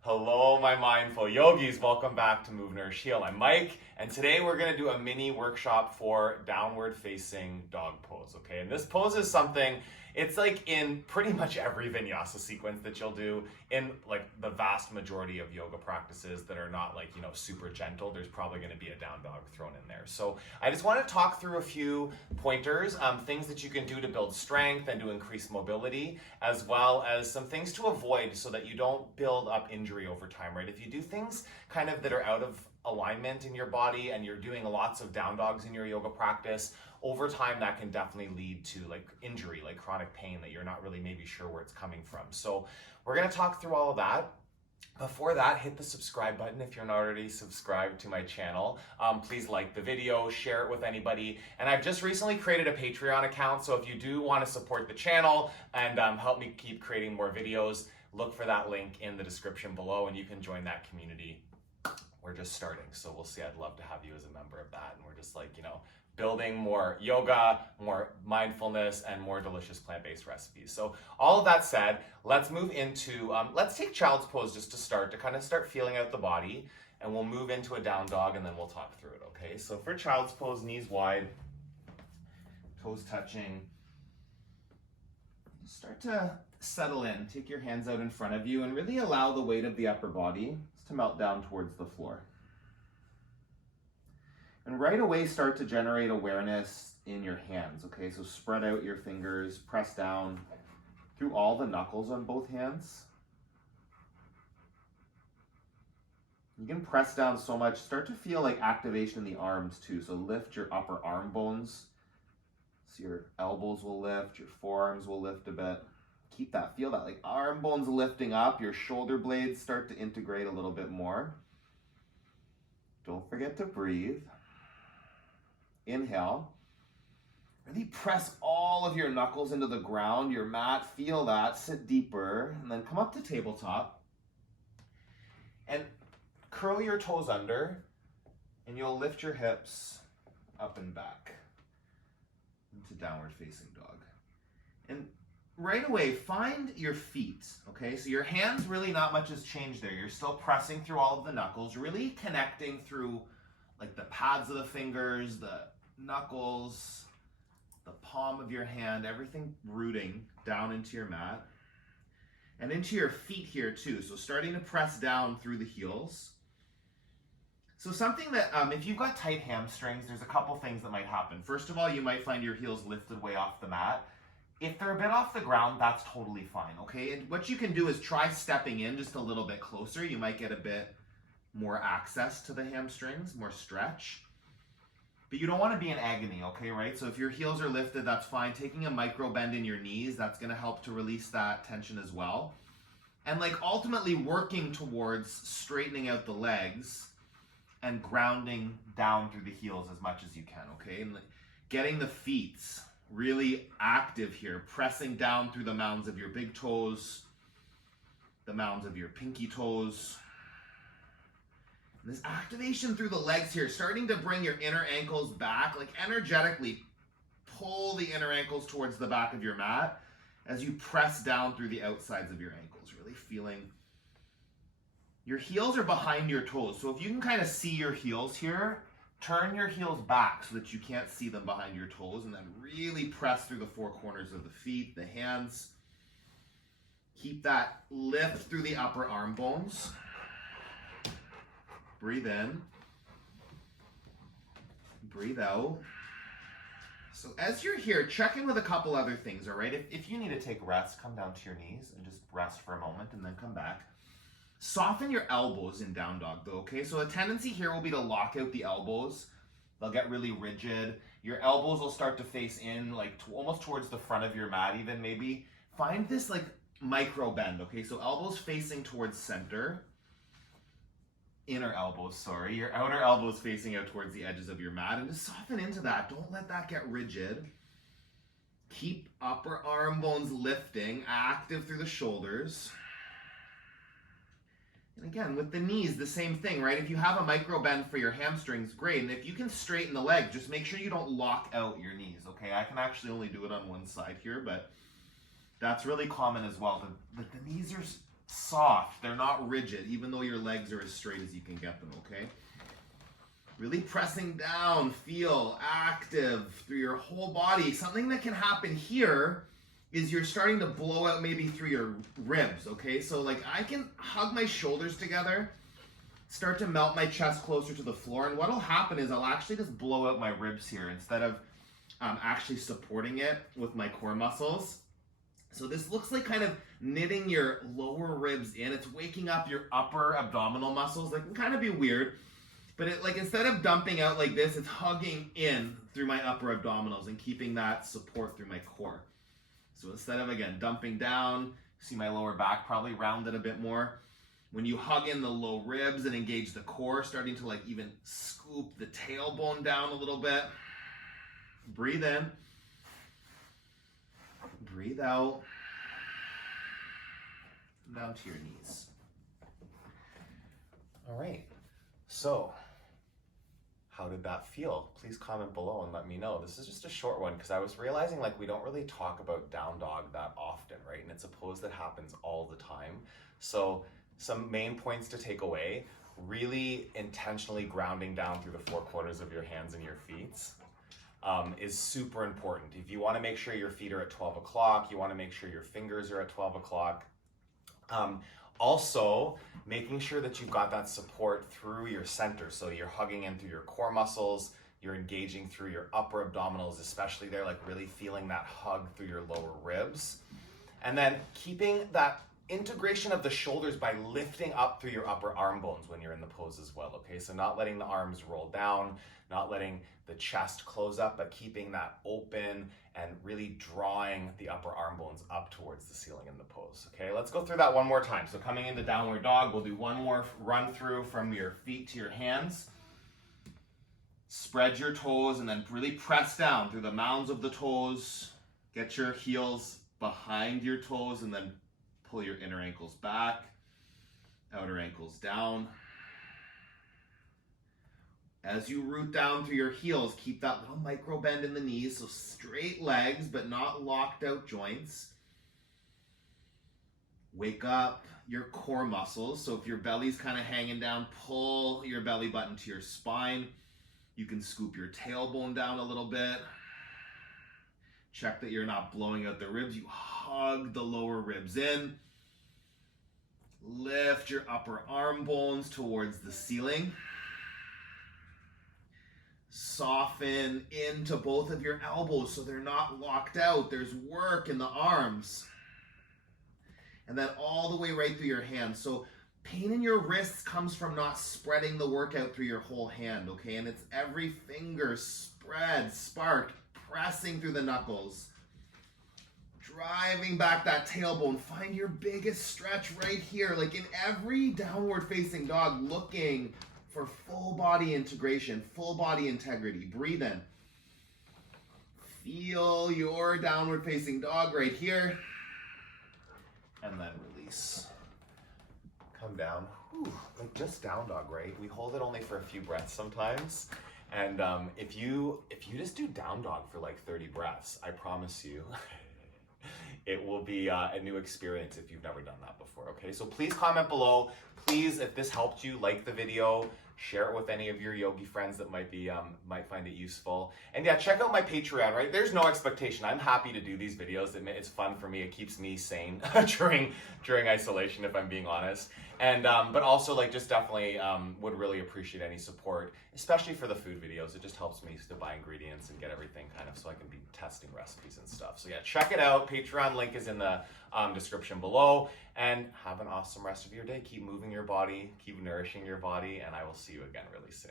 Hello, my mindful yogis. Welcome back to Move, Nourish, Heal. I'm Mike, and today we're going to do a mini workshop for downward facing dog pose, okay? And this pose is something, it's like in pretty much every vinyasa sequence that you'll do in like the vast majority of yoga practices that are not like, super gentle. There's probably going to be a down dog thrown in there. So I just want to talk through a few pointers, things that you can do to build strength and to increase mobility, as well as some things to avoid so that you don't build up injury over time, right? If you do things kind of that are out of alignment in your body and you're doing lots of down dogs in your yoga practice, over time that can definitely lead to like injury, like chronic pain that you're not really maybe sure where it's coming from. So we're going to talk through all of that. Before that, hit the subscribe button if you're not already subscribed to my channel. Please like the video, share it with anybody. And I've just recently created a Patreon account, so if you do want to support the channel and help me keep creating more videos, look for that link in the description below and you can join that community. We're just starting, so we'll see. I'd love to have you as a member of that. And we're just like, building more yoga, more mindfulness, and more delicious plant-based recipes. So all of that said, let's move into, let's take child's pose just to start, to kind of start feeling out the body, and we'll move into a down dog and then we'll talk through it, okay? So for child's pose, knees wide, toes touching. Start to settle in. Take your hands out in front of you and really allow the weight of the upper body to melt down towards the floor. And right away start to generate awareness in your hands, okay? So spread out your fingers, press down through all the knuckles on both hands. You can press down so much, start to feel like activation in the arms too. So lift your upper arm bones. So your elbows will lift, your forearms will lift a bit. Keep that, feel that like arm bones lifting up, your shoulder blades start to integrate a little bit more. Don't forget to breathe. Inhale. Really press all of your knuckles into the ground, your mat, feel that, sit deeper, and then come up to tabletop. And curl your toes under, and you'll lift your hips up and back into downward facing dog. And right away, find your feet, okay? So your hands, really not much has changed there. You're still pressing through all of the knuckles, really connecting through like the pads of the fingers, the knuckles, the palm of your hand, everything rooting down into your mat. And into your feet here too. So starting to press down through the heels. So something that, if you've got tight hamstrings, there's a couple things that might happen. First of all, you might find your heels lifted way off the mat. If they're a bit off the ground, that's totally fine, okay? And what you can do is try stepping in just a little bit closer. You might get a bit more access to the hamstrings, more stretch. But you don't want to be in agony, okay, right? So if your heels are lifted, that's fine. Taking a micro bend in your knees, that's going to help to release that tension as well. And like ultimately working towards straightening out the legs and grounding down through the heels as much as you can, okay? And getting the feet really active here, pressing down through the mounds of your big toes, the mounds of your pinky toes. And this activation through the legs here, starting to bring your inner ankles back, like energetically pull the inner ankles towards the back of your mat as you press down through the outsides of your ankles, really feeling. Your heels are behind your toes, so if you can kind of see your heels here, turn your heels back so that you can't see them behind your toes, and then really press through the four corners of the feet, the hands. Keep that lift through the upper arm bones. Breathe in. Breathe out. So as you're here, check in with a couple other things, all right? If you need to take rest, come down to your knees and just rest for a moment and then come back. Soften your elbows in down dog though, okay? So a tendency here will be to lock out the elbows. They'll get really rigid. Your elbows will start to face in like almost towards the front of your mat even maybe. Find this like micro bend, okay? So elbows facing towards center. Inner elbows, sorry. Your outer elbows facing out towards the edges of your mat, and just soften into that. Don't let that get rigid. Keep upper arm bones lifting, active through the shoulders. And again, with the knees, the same thing, right? If you have a micro bend for your hamstrings, great. And if you can straighten the leg, just make sure you don't lock out your knees, okay? I can actually only do it on one side here, but That's really common as well. The knees are soft. They're not rigid, even though your legs are as straight as you can get them, okay? Really pressing down, feel active through your whole body. Something that can happen here is you're starting to blow out maybe through your ribs, okay? So like I can hug my shoulders together, start to melt my chest closer to the floor, and what'll happen is I'll actually just blow out my ribs here instead of actually supporting it with my core muscles. So this looks like kind of knitting your lower ribs in. It's waking up your upper abdominal muscles. That can kind of be weird, but it, like, instead of dumping out like this, it's hugging in through my upper abdominals and keeping that support through my core. So instead of, again, dumping down, see my lower back probably rounded a bit more. When you hug in the low ribs and engage the core, starting to like even scoop the tailbone down a little bit. Breathe in. Breathe out. Down to your knees. All right. So, how did that feel? Please comment below and let me know. This is just a short one because I was realizing like we don't really talk about down dog that often, right? And it's a pose that happens all the time. So some main points to take away: really intentionally grounding down through the four corners of your hands and your feet is super important. If you want to make sure your feet are at 12 o'clock, you want to make sure your fingers are at 12 o'clock. Also, making sure that you've got that support through your center. So you're hugging in through your core muscles, you're engaging through your upper abdominals, especially there, like really feeling that hug through your lower ribs. And then keeping that integration of the shoulders by lifting up through your upper arm bones when you're in the pose as well, okay? So not letting the arms roll down, not letting the chest close up, but keeping that open and really drawing the upper arm bones up towards the ceiling in the pose, okay? Let's go through that one more time. So coming into downward dog, we'll do one more run through from your feet to your hands. Spread your toes and then really press down through the mounds of the toes. Get your heels behind your toes and then pull your inner ankles back, outer ankles down. As you root down through your heels, keep that little micro bend in the knees, so straight legs, but not locked out joints. Wake up your core muscles. So if your belly's kind of hanging down, pull your belly button to your spine. You can scoop your tailbone down a little bit. Check that you're not blowing out the ribs. You hug the lower ribs in. Lift your upper arm bones towards the ceiling. Soften into both of your elbows so they're not locked out. There's work in the arms. And then all the way right through your hands. So pain in your wrists comes from not spreading the work out through your whole hand, okay? And it's every finger spread, spark, pressing through the knuckles. Driving back that tailbone. Find your biggest stretch right here. Like in every downward facing dog, looking for full body integration, full body integrity. Breathe in. Feel your downward facing dog right here. And then release. Come down. Whew, like just down dog, right? We hold it only for a few breaths sometimes. And if you just do down dog for like 30 breaths, I promise you, it will be a new experience if you've never done that before, okay? So please comment below. Please, if this helped you, like the video, share it with any of your yogi friends that might find it useful. And yeah, check out my Patreon, right? There's no expectation. I'm happy to do these videos. It's fun for me. It keeps me sane during isolation, if I'm being honest. And but also like just definitely would really appreciate any support, especially for the food videos. It just helps me to buy ingredients and get everything kind of so I can be testing recipes and stuff. So yeah, check it out. Patreon link is in the description below. And have an awesome rest of your day. Keep moving your body, keep nourishing your body, and I will see you again really soon.